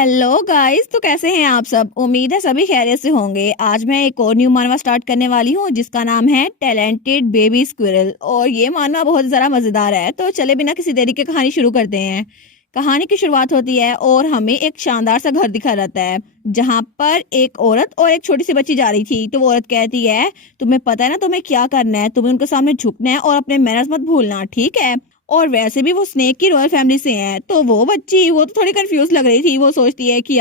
Hello guys, तो कैसे हैं आप सब। उम्मीद है सभी खैरियत से होंगे। आज मैं एक और न्यू मानवा स्टार्ट करने वाली हूँ जिसका नाम है टैलेंटेड बेबी स्क्विरल। और ये मानवा बहुत ज़रा मज़ेदार है, तो चले बिना किसी देरी के कहानी शुरू करते हैं। कहानी की शुरुआत होती है और हमें एक शानदार सा घर दिखा रहता है जहाँ पर एक औरत और एक छोटी सी बच्ची जा रही थी। तो वो औरत कहती है, तुम्हें पता है ना तुम्हें क्या करना है, तुम्हें उनके सामने झुकना है और अपने मैनर्स मत भूलना, ठीक है। और वैसे भी वो स्नेक की रॉयल फैमिली से हैं। तो वो बच्ची वो तो थोड़ी कंफ्यूज लग रही थी। वो सोचती है कि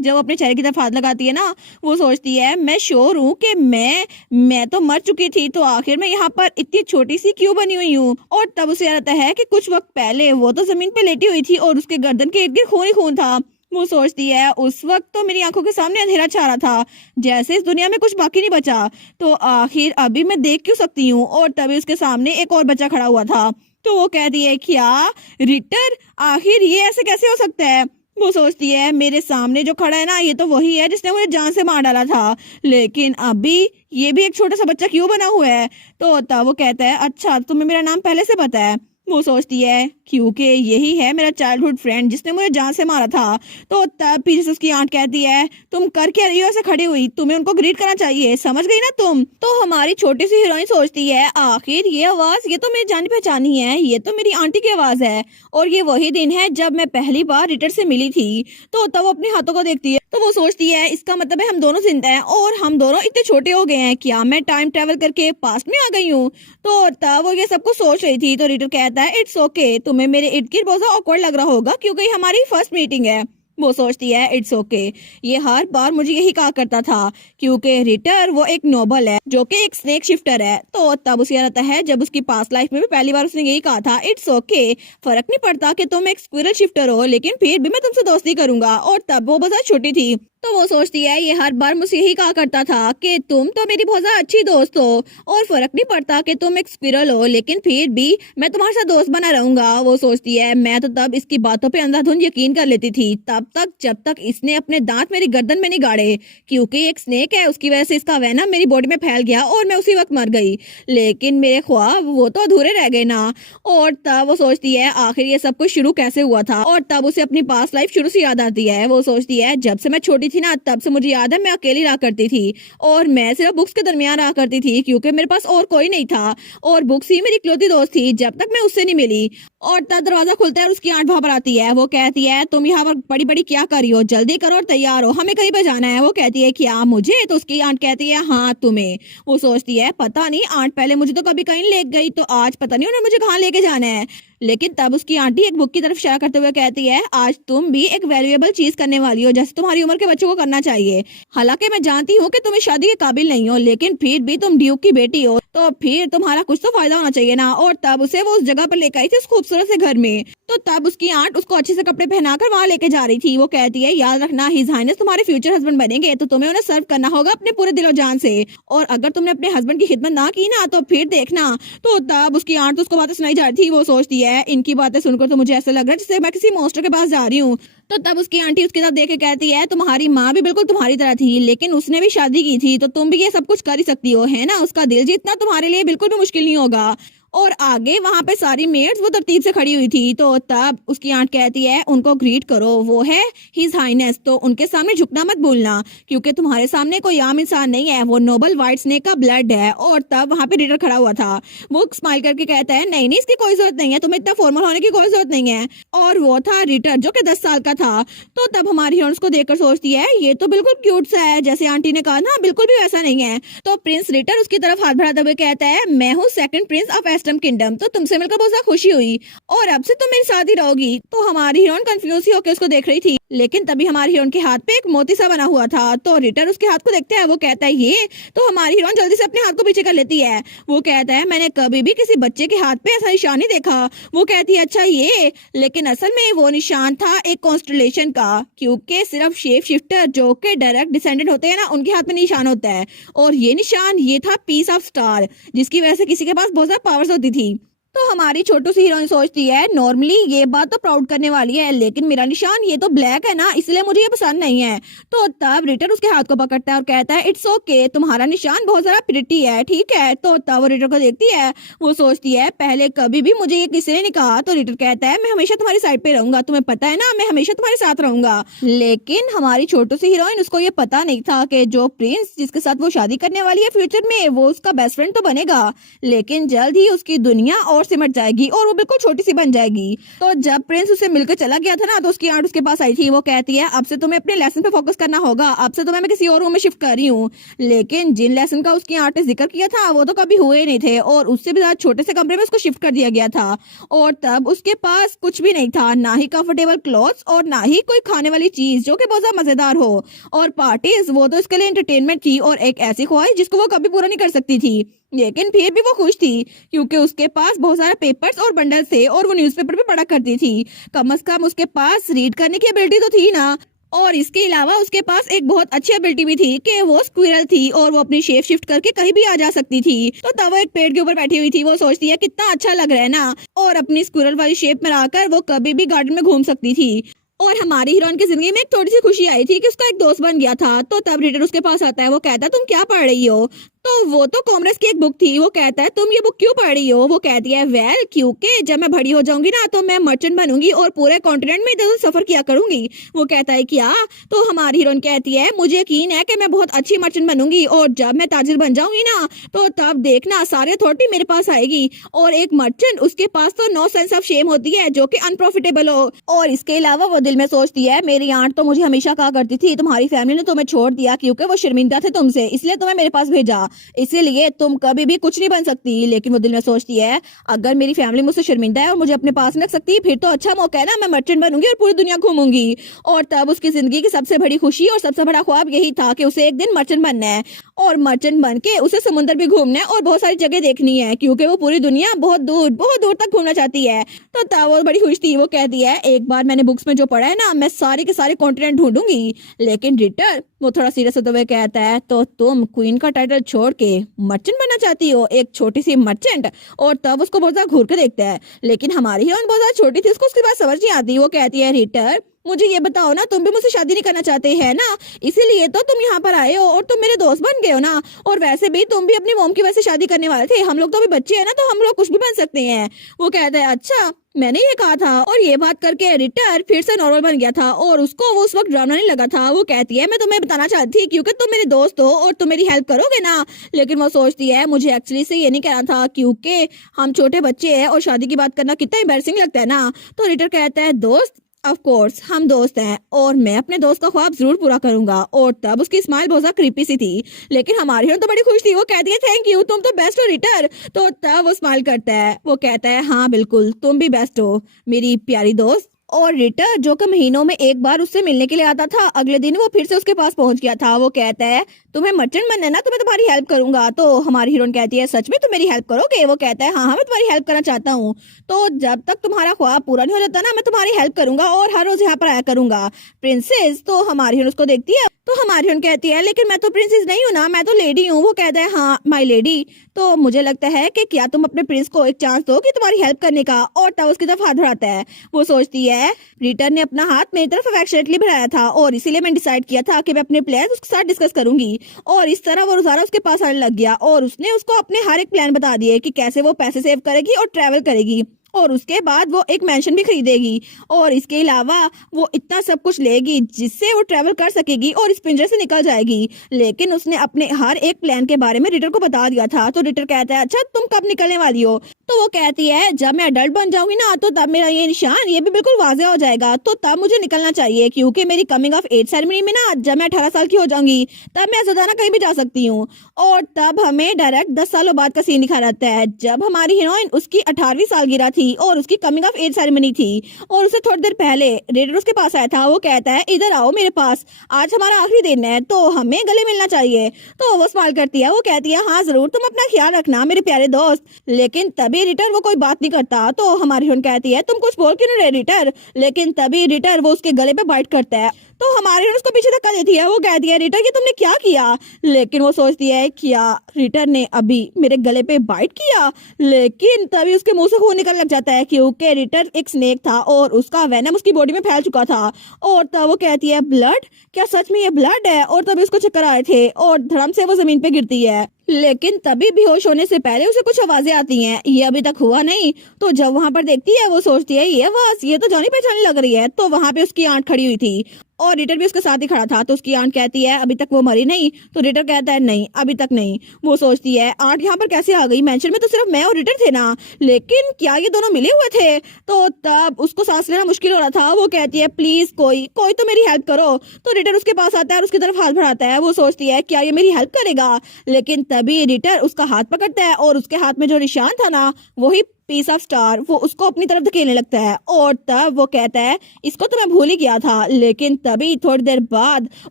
जब अपने चेहरे की तरफ हाथ लगाती है ना, वो सोचती है मैं श्योर हूँ कि मैं तो मर चुकी थी, तो आखिर मैं यहाँ पर इतनी छोटी सी क्यों बनी हुई हूँ। और तब उसे याद आता है कि कुछ वक्त पहले वो तो जमीन पे लेटी हुई थी और उसके गर्दन के इर्द गिर्द खून ही खून था। वो सोचती है उस वक्त तो मेरी आंखों के सामने अंधेरा छा रहा था, जैसे इस दुनिया में कुछ बाकी नहीं बचा। तो आखिर अभी मैं देख क्यों सकती हूँ। और तभी उसके सामने एक और बच्चा खड़ा हुआ था। तो वो कहती है क्या रिटर, आखिर ये ऐसे कैसे हो सकता है। वो सोचती है मेरे सामने जो खड़ा है ना, ये तो वही है जिसने मुझे जान से मार डाला था, लेकिन अभी ये भी एक छोटा सा बच्चा क्यों बना हुआ है। तो तब वो कहता है अच्छा तुम्हें मेरा नाम पहले से पता है। वो सोचती है क्योंकि यही है मेरा चाइल्डहुड फ्रेंड जिसने मुझे जान से मारा था। तो तब पीछे से उसकी आंट कहती है तुम कर क्या रही हो ऐसे खड़ी हुई, तुम्हें उनको ग्रीट करना चाहिए, समझ गई ना तुम। तो हमारी छोटी सी हीरोइन सोचती है आखिर ये आवाज, ये तो मेरी जानी पहचानी है, ये तो मेरी आंटी की आवाज है। और ये वही दिन है जब मैं पहली बार रिटर से मिली थी। तो तब वो अपने हाथों को देखती है। तो वो सोचती है इसका मतलब है हम दोनों जिंदा हैं और हम दोनों इतने छोटे हो गए हैं, क्या मैं टाइम ट्रेवल करके पास्ट में आ गई हूँ। तो तब वो ये सब कुछ सोच रही थी। तो रिटर कहता है इट्स ओके, तुम्हें मेरे इर्द गिर्द बहुत ऑकवर्ड लग रहा होगा क्योंकि हमारी फर्स्ट मीटिंग है। वो सोचती है इट्स ओके, ये हर बार मुझे यही कहा करता था क्योंकि रिटर वो एक नोबल है जो कि एक स्नेक शिफ्टर है। तो तब उसे याद आता है जब उसकी पास्ट लाइफ में भी पहली बार उसने यही कहा था इट्स ओके, फर्क नहीं पड़ता कि तुम एक स्क्विरल शिफ्टर हो, लेकिन फिर भी मैं तुमसे दोस्ती करूंगा। और तब वो बहुत छोटी थी। तो वो सोचती है ये हर बार मुझसे यही कहा करता था कि तुम तो मेरी बहुत ज्यादा अच्छी दोस्त हो और फर्क नहीं पड़ता कि तुम एक स्क्विरल हो, लेकिन फिर भी मैं तुम्हारे साथ दोस्त बना रहूंगा। वो सोचती है मैं तो तब इसकी बातों पे अंधाधुंध यकीन कर लेती थी, तब तक जब तक इसने अपने दांत मेरी गर्दन में नहीं गाड़े, क्योंकि एक स्नेक है उसकी वजह से इसका वेनम मेरी बॉडी में फैल गया और मैं उसी वक्त मर गई। लेकिन मेरे ख्वाब वो तो अधूरे रह गए ना। और तब वो सोचती है आखिर ये सब कुछ शुरू कैसे हुआ था। और तब उसे अपनी पास्ट लाइफ शुरू से याद आती है। वो सोचती है जब से मैं छोटी थी ना, तब से मुझे याद है मैं अकेली रहा करती थी और मैं सिर्फ बुक्स के दरमियान रहा करती थी क्योंकि मेरे पास और कोई नहीं था और बुक्स ही मेरी इकलौती दोस्त थी जब तक मैं उससे नहीं मिली। और तब दरवाजा खुलता है और उसकी आंट वहां पर आती है। वो कहती है तुम यहाँ पर बड़ी बड़ी क्या कर रही हो, जल्दी करो और तैयार हो, हमें कहीं पर जाना है। वो कहती है क्या मुझे, तो उसकी आंट कहती है हाँ तुम्हें। वो सोचती है पता नहीं, आंट पहले मुझे तो कभी कहीं ले गई, तो आज पता नहीं उन्हें मुझे कहाँ लेके जाना है। लेकिन तब उसकी आंटी एक बुक की तरफ इशारा करते हुए कहती है आज तुम भी एक वैल्यूएबल चीज करने वाली हो जैसे तुम्हारी उम्र के बच्चों को करना चाहिए। हालांकि मैं जानती हूँ कि तुम इस शादी के काबिल नहीं हो, लेकिन फिर भी तुम ड्यूक की बेटी हो, तो फिर तुम्हारा कुछ तो फायदा होना चाहिए ना। और तब उसे वो उस जगह पर लेकर आई थी उस खूबसूरत से घर में। तो तब उसकी आंट उसको अच्छे से कपड़े पहनाकर वहां लेके जा रही थी। वो कहती है याद रखना हिज हाइनेस तुम्हारे फ्यूचर हस्बैंड बनेंगे, तो तुम्हें उन्हें सर्व करना होगा अपने पूरे दिलो जान से, और अगर तुमने अपने हस्बैंड की खिदमत ना की ना तो फिर देखना। तो तब उसकी आंट उसको बातें सुनाई जा रही थी। वो सोचती है इनकी बातें सुनकर तो मुझे ऐसा लग रहा है जैसे मैं किसी मॉन्स्टर के पास जा रही हूँ। तो तब उसकी आंटी उसकी तरफ देख के कहती है तुम्हारी माँ भी बिल्कुल तुम्हारी तरह थी, लेकिन उसने भी शादी की थी, तो तुम भी ये सब कुछ कर ही सकती हो, है ना। उसका दिल जीतना तुम्हारे लिए बिल्कुल भी मुश्किल नहीं होगा। और आगे वहां पे सारी मेड्स वो तरतीब से खड़ी हुई थी। तो तब उसकी आंट कहती है उनको ग्रीट करो, वो है हिज हाइनेस, तो उनके सामने झुकना मत भूलना क्योंकि तुम्हारे सामने कोई आम इंसान नहीं है, वो नोबल व्हाइट स्नेक का ब्लड है। और तब वहां पे रीडर खड़ा हुआ था। वो स्माइल करके कहता है नहीं नहीं इसकी कोई जरूरत नहीं है, तुम्हें इतना फॉर्मल होने की कोई जरूरत नहीं है। और वो था रीटर जो कि 10 साल का था। तो तब हमारी हीरोइन को देखकर सोचती है ये तो बिल्कुल क्यूट सा है, जैसे आंटी ने कहा ना बिल्कुल भी वैसा नहीं है। तो प्रिंस रीटर उसकी तरफ हाथ बढ़ाते हुए कहता है मैं हूँ second Prince of esteem kingdom, तो तुमसे मिलकर बहुत ज्यादा खुशी हुई और अब से तुम मेरे साथ ही रहोगी। तो हमारी हीरोइन कंफ्यूज होकर उसको देख रही थी, लेकिन तभी हमारी हीरोइन के हाथ पे एक मोती सा बना हुआ था। तो रिटर उसके हाथ को देखता है। वो कहता है ये, तो हमारी हीरोइन जल्दी से अपने हाथ को पीछे कर लेती है। वो कहता है मैंने कभी भी किसी बच्चे के हाथ पे ऐसा निशान नहीं देखा। वो कहती है अच्छा ये, लेकिन असल में वो निशान था एक कॉन्स्टलेशन का, क्योंकि सिर्फ शेप शिफ्टर जो के डायरेक्ट डिसेंडेंट होते हैं ना, उनके हाथ में निशान होता है। और ये निशान ये था पीस ऑफ स्टार, जिसकी वजह से किसी के पास बहुत ज्यादा पावर्स होती थी। तो हमारी छोटू सी हीरोइन सोचती है नॉर्मली ये बात तो प्राउड करने वाली है, लेकिन मेरा निशान ये तो ब्लैक है ना, इसलिए मुझे ये पसंद नहीं है। तो तब रिटर उसके हाथ को पकड़ता है और कहता है इट्स ओके, तुम्हारा निशान बहुत ज्यादा प्रिटी है, ठीक है। तो तब वो रिटर को देखती है, वो सोचती है पहले कभी भी मुझे ये किसी ने नहीं कहा। तो रिटर कहता है मैं हमेशा तुम्हारी साइड पे रहूंगा, तुम्हें पता है ना मैं हमेशा तुम्हारे साथ रहूंगा। लेकिन हमारी छोटू सी हीरोइन उसको ये पता नहीं था कि जो प्रिंस जिसके साथ वो शादी करने वाली है फ्यूचर में, वो उसका बेस्ट फ्रेंड तो बनेगा, लेकिन जल्द ही उसकी दुनिया और सिमट जाएगी और वो बिल्कुल छोटी सी बन जाएगी। तो जब प्रिंस उससे मिलकर चला गया था ना, तो उसकी आंट उसके पास आई थी। वो कहती है अब से तुम्हें अपने लेसन पे फोकस करना होगा, अब से तुम्हें मैं किसी और रूम में शिफ्ट कर रही हूँ। लेकिन जिन लेसन का उसकी आंट ने जिक्र किया था वो तो कभी हुए नहीं थे और उससे भी ज्यादा छोटे से कमरे में उसको शिफ्ट कर दिया गया था। और तब उसके पास कुछ भी नहीं था, ना ही कंफर्टेबल क्लॉथ्स और ना ही कोई खाने वाली चीज जो कि बहुत ज्यादा मजेदार हो। और पार्टीज वो तो इसके लिए एंटरटेनमेंट थी और एक ऐसी ख्वाहिश जिसको वो कभी पूरा नहीं कर सकती थी। लेकिन फिर भी वो खुश थी क्योंकि उसके पास बहुत सारे पेपर्स और बंडल थे और वो न्यूज़पेपर भी पढ़ा करती थी। कम से कम उसके पास रीड करने की एबिलिटी तो थी ना। और इसके अलावा उसके पास एक बहुत अच्छी एबिलिटी भी थी कि वो स्क्विरल थी और वो अपनी शेप शिफ्ट करके कहीं भी आ जा सकती थी। तो तब वो एक पेड़ के ऊपर बैठी हुई थी, वो सोचती है कितना अच्छा लग रहा है ना, और अपनी स्क्विरल वाली शेप में आकर वो कभी भी गार्डन में घूम सकती थी। और हमारी हीरोइन की जिंदगी में एक थोड़ी सी खुशी आई थी कि उसका एक दोस्त बन गया था। तो तब रीडर उसके पास आता है, वो कहता है तुम क्या पढ़ रही हो। तो वो तो कॉमर्स की एक बुक थी। वो कहता है तुम ये बुक क्यों पढ़ रही हो। वो कहती है वेल क्योंकि जब मैं बड़ी हो जाऊंगी ना तो मैं मर्चेंट बनूंगी और पूरे कॉन्टिनेंट में इधर उधर सफर किया करूंगी। वो कहता है क्या। तो हमारी हीरोइन कहती है मुझे यकीन है कि मैं बहुत अच्छी मर्चेंट बनूंगी और जब मैं ताजिर बन जाऊंगी ना तो तब देखना सारी अथॉरिटी मेरे पास आएगी। और एक मर्चेंट उसके पास तो नो सेंस ऑफ शेम होती है जो कि अनप्रॉफिटेबल हो। और इसके अलावा वो दिल में सोचती है मेरी आंट तो मुझे हमेशा कहा करती थी तुम्हारी फैमिली ने तुम्हें छोड़ दिया क्योंकि वो शर्मिंदा थे तुमसे, इसलिए तुम्हें मेरे पास भेजा, इसीलिए तुम कभी भी कुछ नहीं बन सकती। लेकिन वो दिल में सोचती है अगर मेरी फैमिली मुझसे शर्मिंदा है और मुझे अपने पास रख सकती है फिर तो अच्छा मौका है ना, मैं मर्चेंट बनूंगी और पूरी दुनिया घूमूंगी। और तब उसकी जिंदगी की सबसे बड़ी खुशी और सबसे बड़ा ख्वाब यही था कि उसे एक दिन मर्चेंट बनना है और मर्चेंट बन के उसे समुद्र भी घूमना है और बहुत सारी जगह देखनी है क्योंकि वो पूरी दुनिया बहुत दूर तक घूमना चाहती है। तो तब वो बड़ी खुश थी। वो कहती है एक बार मैंने बुक्स में जो पढ़ा है ना मैं सारे के सारे कॉन्टिनेंट ढूंढूंगी। लेकिन रिटर वो थोड़ा सीरियस होते हुए कहता है तो तुम क्वीन का टाइटल छोड़ के मर्चेंट बनना चाहती हो, एक छोटी सी मर्चेंट। और तब उसको बहुत ज्यादा घूर के देखता है। लेकिन हमारी हीरोइन बहुत ज्यादा छोटी थी, उसको उसकी बात समझ नहीं आती। वो कहती है रिटर मुझे ये बताओ ना तुम भी मुझसे शादी नहीं करना चाहते हैं ना, इसीलिए तो तुम यहाँ पर आए हो और तुम मेरे दोस्त बन गए हो ना। और वैसे भी तुम भी अपनी मॉम की वजह से शादी करने वाले थे, हम लोग तो अभी बच्चे हैं ना तो हम लोग कुछ भी बन सकते हैं। वो कहता है अच्छा मैंने ये कहा था। और ये बात करके रिटर फिर से नॉर्मल बन गया था और उसको वो उस वक्त ड्रामा नहीं लगा था। वो कहती है मैं तुम्हें बताना चाहती थी क्योंकि तुम मेरे दोस्त हो और तुम मेरी हेल्प करोगे ना। लेकिन वो सोचती है मुझे एक्चुअली से ये नहीं कहना था क्योंकि हम छोटे बच्चे हैं और शादी की बात करना कितना एम्बैरसिंग लगता है ना। तो रिटर कहता है दोस्त ऑफ कोर्स हम दोस्त हैं और मैं अपने दोस्त का ख्वाब जरूर पूरा करूंगा। और तब उसकी स्माइल बहुत ज्यादा क्रीपी सी थी। लेकिन हमारी हीरोइन तो बड़ी खुश थी। वो कहती है थैंक यू तुम तो बेस्ट हो रिटर। तो तब वो स्माइल करता है, वो कहता है हाँ बिल्कुल तुम भी बेस्ट हो मेरी प्यारी दोस्त। और रिटर जो कि महीनों में एक बार उससे मिलने के लिए आता था, अगले दिन वो फिर से उसके पास पहुंच गया था। वो कहता है तुम्हें मर्चेंट बनना है ना तो मैं तुम्हारी हेल्प करूंगा। तो हमारी हीरोइन कहती है सच में तुम मेरी हेल्प करोगे। वो कहता है हाँ हाँ मैं तुम्हारी हेल्प करना चाहता हूँ। तो जब तक तुम्हारा ख्वाब पूरा नहीं हो जाता ना मैं तुम्हारी हेल्प करूंगा और हर रोज यहाँ पर आया करूंगा। प्रिंसेस तो हमारी हीरोइन उसको देखती है। तो हमारी हीरोइन कहती है लेकिन मैं तो प्रिंसेस नहीं हूँ ना, मैं तो लेडी हूँ। वो कहता है हाँ माई लेडी। तो मुझे लगता है कि क्या तुम अपने प्रिंस को एक चांस दो कि तुम्हारी हेल्प करने का। और तब उसकी तरफ हाथ बढ़ाता है। वो सोचती है रिटर ने अपना हाथ मेरी तरफ अफेक्शनेटली बढ़ाया था और इसीलिए मैंने डिसाइड किया था कि मैं अपने प्लान उसके साथ डिस्कस करूंगी। और इस तरह वो रोजाना उसके पास आने लग गया और उसने उसको अपने हर एक प्लान बता दिए कि कैसे वो पैसे सेव करेगी और ट्रैवल करेगी और उसके बाद वो एक मेंशन भी खरीदेगी। और इसके अलावा वो इतना सब कुछ लेगी जिससे वो ट्रैवल कर सकेगी और इस पिंजरे से निकल जाएगी। लेकिन उसने अपने हर एक प्लान के बारे में रिटर को बता दिया था। तो रिटर कहता है अच्छा तुम कब निकलने वाली हो। तो वो कहती है जब मैं अडल्ट बन जाऊंगी ना तो तब मेरा ये निशान ये भी बिल्कुल वाज़ेह हो जाएगा, तो तब मुझे निकलना चाहिए क्योंकि मेरी कमिंग ऑफ एज सेरेमनी में ना जब मैं 18 साल की हो जाऊंगी तब मैं ज़्यादा कहीं भी जा सकती हूँ। और तब हमें डायरेक्ट 10 सालों बाद का सीन दिखा रहता है जब हमारी हीरोइन उसकी 18वीं सालगिरह थी और उसकी कमिंग ऑफ एज सेरेमनी थी। और उससे थोड़ी देर पहले रेडर उसके पास आया था। वो कहता है इधर आओ मेरे पास, आज हमारा आखिरी दिन है तो हमें गले मिलना चाहिए। तो वो स्माइल करती है। वो कहती है हाँ जरूर तुम अपना ख्याल रखना मेरे प्यारे दोस्त। लेकिन तभी रिटर वो कोई बात नहीं करता। तो हमारी हीरोइन कहती है तुम कुछ बोल क्यों नहीं रहे रिटर। लेकिन तभी रिटर वो उसके गले पे बाइट करता है। तो हमारी उसको पीछे धक्का देती है। वो कहती है रिटर ये तुमने क्या किया, लेकिन वो सोचती है क्या रिटर ने अभी मेरे गले पे बाइट किया, लेकिन तभी उसके मुंह से खून निकलने लग जाता है क्योंकि रिटर एक स्नेक था और उसका वेनम उसकी बॉडी में फैल चुका था। और तब वो कहती है ब्लड, क्या सच में ये ब्लड है? और तभी उसको चक्कर आए थे और धड़म से वो जमीन पे गिरती है, लेकिन तभी बेहोश होने से पहले उसे कुछ आवाजें आती हैं। ये अभी तक हुआ नहीं। तो जब वहां पर देखती है वो सोचती है ये आवाज ये तो जानी पहचानी लग रही है। तो वहां पे उसकी आंट खड़ी हुई थी और रिटर भी उसके साथ ही खड़ा था। तो उसकी आंट कहती है अभी तक वो मरी नहीं। तो रिटर कहता है नहीं अभी तक नहीं। वो सोचती है आंट यहाँ पर कैसे आ गई, मेंशन में तो सिर्फ मैं और रिटर थे ना, लेकिन क्या ये दोनों मिले हुए थे? तो तब उसको सांस लेना मुश्किल हो रहा था। वो कहती है प्लीज कोई कोई तो मेरी हेल्प करो। तो रिटर उसके पास आता है और उसकी तरफ हाथ बढ़ाता है। वो सोचती है क्या ये मेरी हेल्प करेगा, लेकिन तभी रिटर उसका हाथ पकड़ता है और उसके हाथ में जो निशान था ना वही पीस ऑफ स्टार, वो उसको अपनी तरफ धकेलने लगता है। और तब वो कहता है इसको तो मैं भूल ही गया था, लेकिन तभी थोड़ी देर बाद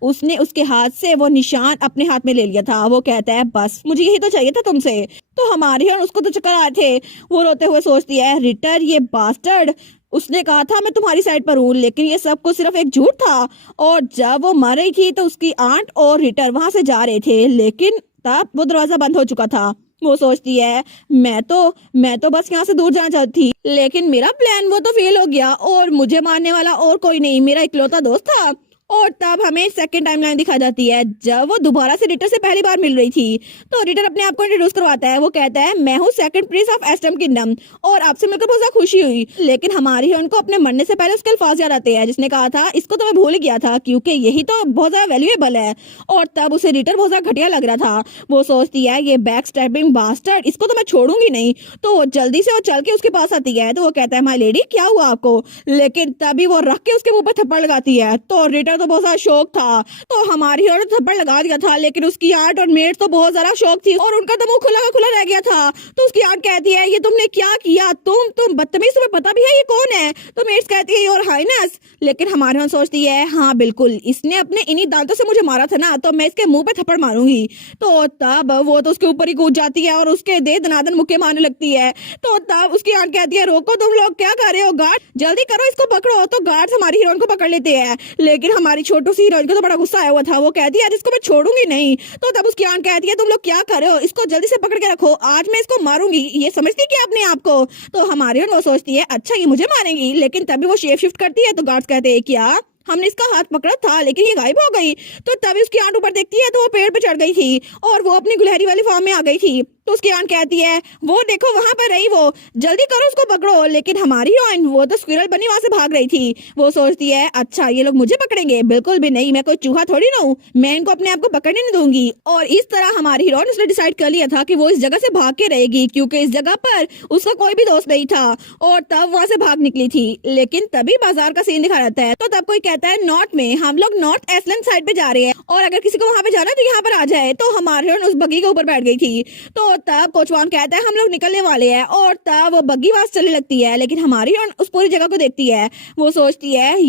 उसने उसके हाथ से वो निशान अपने हाथ में ले लिया था। वो कहता है बस मुझे यही तो चाहिए था तुमसे। तो हमारी और उसको तो चक्कर आए थे। वो रोते हुए सोचती है रिटर ये बास्टर्ड, उसने कहा था मैं तुम्हारी साइड पर हूँ, लेकिन ये सब कुछ सिर्फ एक झूठ था। और जब वो मर रही थी तो उसकी आंट और रिटर वहां से जा रहे थे, लेकिन तब वो दरवाजा बंद हो चुका था। वो सोचती है मैं तो बस यहाँ से दूर जाना चाहती थी, लेकिन मेरा प्लान वो तो फेल हो गया और मुझे मारने वाला और कोई नहीं, मेरा इकलौता दोस्त था। और तब हमें सेकंड टाइमलाइन दिखा जाती है जब वो दोबारा से रिटर से पहली बार मिल रही थी। तो रिटर अपने आप को इंट्रोड्यूस करवाता है। वो कहता है मैं हूँ second Prince of esteem kingdom और आपसे मिलकर बहुत ज्यादा खुशी हुई। लेकिन हमारी हीरोइन को अपने मरने से पहले उसके अल्फाज याद आते हैं जिसने कहा था इसको तो मैं भूल ही गया था क्योंकि यही तो बहुत ज्यादा वैल्यूएबल है। और तब उसे रिटर बहुत ज्यादा घटिया लग रहा था। वो सोचती है ये बैक स्टैबिंग बास्टर्ड, इसको तो मैं छोड़ूंगी नहीं। तो जल्दी से वो चल के उसके पास आती है। तो वो कहता है माय लेडी क्या हुआ आपको, लेकिन तभी वो रख के उसके मुंह पर थप्पड़ लगाती है। तो रिटर तो बहुत ज्यादा शौक था। तो हमारी औरत थप्पड़ लगा दिया था, लेकिन उसकी आंट और मेट तो बहुत ज्यादा शौक थी और उनका तो मुंह खुला का खुला रह गया था। तो उसकी आंट कहती है ये तुमने क्या किया, तुम बदतमीज, तुम्हें पता भी है ये कौन है? तो मेट्स कहती है योर हाइनेस। लेकिन हमारी औरत सोचती है हाँ बिल्कुल, इसने अपने इन्हीं दांतों से मुझे मारा था ना, तो मैं इसके मुंह पे थप्पड़ मारूंगी। तो तब वो तो उसके ऊपर ही कूद जाती है और उसके दे दनादन मुक्के मारने लगती है। तो तब उसकी आंट कहती है रोको, तुम लोग क्या कर रहे हो, गार्ड जल्दी करो इसको पकड़ो। तो गार्ड्स हमारी हीरोइन को पकड़ लेते हैं, लेकिन हमारी छोटू सी हीरोइन को तो बड़ा गुस्सा आया हुआ था। वो कहती है यार इसको मैं छोड़ूंगी नहीं। तो तब उसकी आंट कहती है तुम लोग क्या कर रहे हो, इसको जल्दी से पकड़ के रखो, आज मैं इसको मारूंगी। ये समझती क्या अपने आप को? तो हमारी और वो सोचती है अच्छा ये मुझे मारेंगी, लेकिन तभी वो शेप शिफ्ट करती है। तो गार्ड्स कहते हैं क्या हमने इसका हाथ पकड़ा था लेकिन ये गायब हो गई। तो तभी उसकी आंट ऊपर देखती है तो वो पेड़ पे चढ़ गई थी और वो अपनी गुलहरी वाली फॉर्म में आ गई थी। तो उसकी आंट कहती है वो देखो वहां पर रही, वो जल्दी करो उसको पकड़ो। लेकिन हमारी हीरोइन वो तो स्क्विरल बनी वहां से भाग रही थी। वो सोचती है अच्छा ये लोग मुझे पकड़ेंगे, बिल्कुल भी नहीं, मैं कोई चूहा थोड़ी ना हूँ, मैं इनको अपने आप को पकड़ने नहीं दूंगी। और इस तरह हमारी हीरोइन उसने डिसाइड कर लिया था कि वो इस जगह से भाग के रहेगी क्योंकि इस जगह पर उसका कोई भी दोस्त नहीं था। और तब वहां से भाग निकली थी। लेकिन तभी बाजार का सीन दिखा जाता है। तो तब कोई कहता है नॉर्थ में हम लोग नॉर्थ एसलैंड साइड पे जा रहे हैं और अगर किसी को वहां पे जाना है तो यहाँ पर आ जाए। तो हमारी हीरोइन उस बग्गी के ऊपर बैठ गई थी। तो तब कोचवान कहता है हम लोग निकलने वाले हैं और तब वो बग्गी वहां से चलने लगती है। लेकिन हमारी हीरोइन उस पूरी जगह को देखती है। वो सोचती है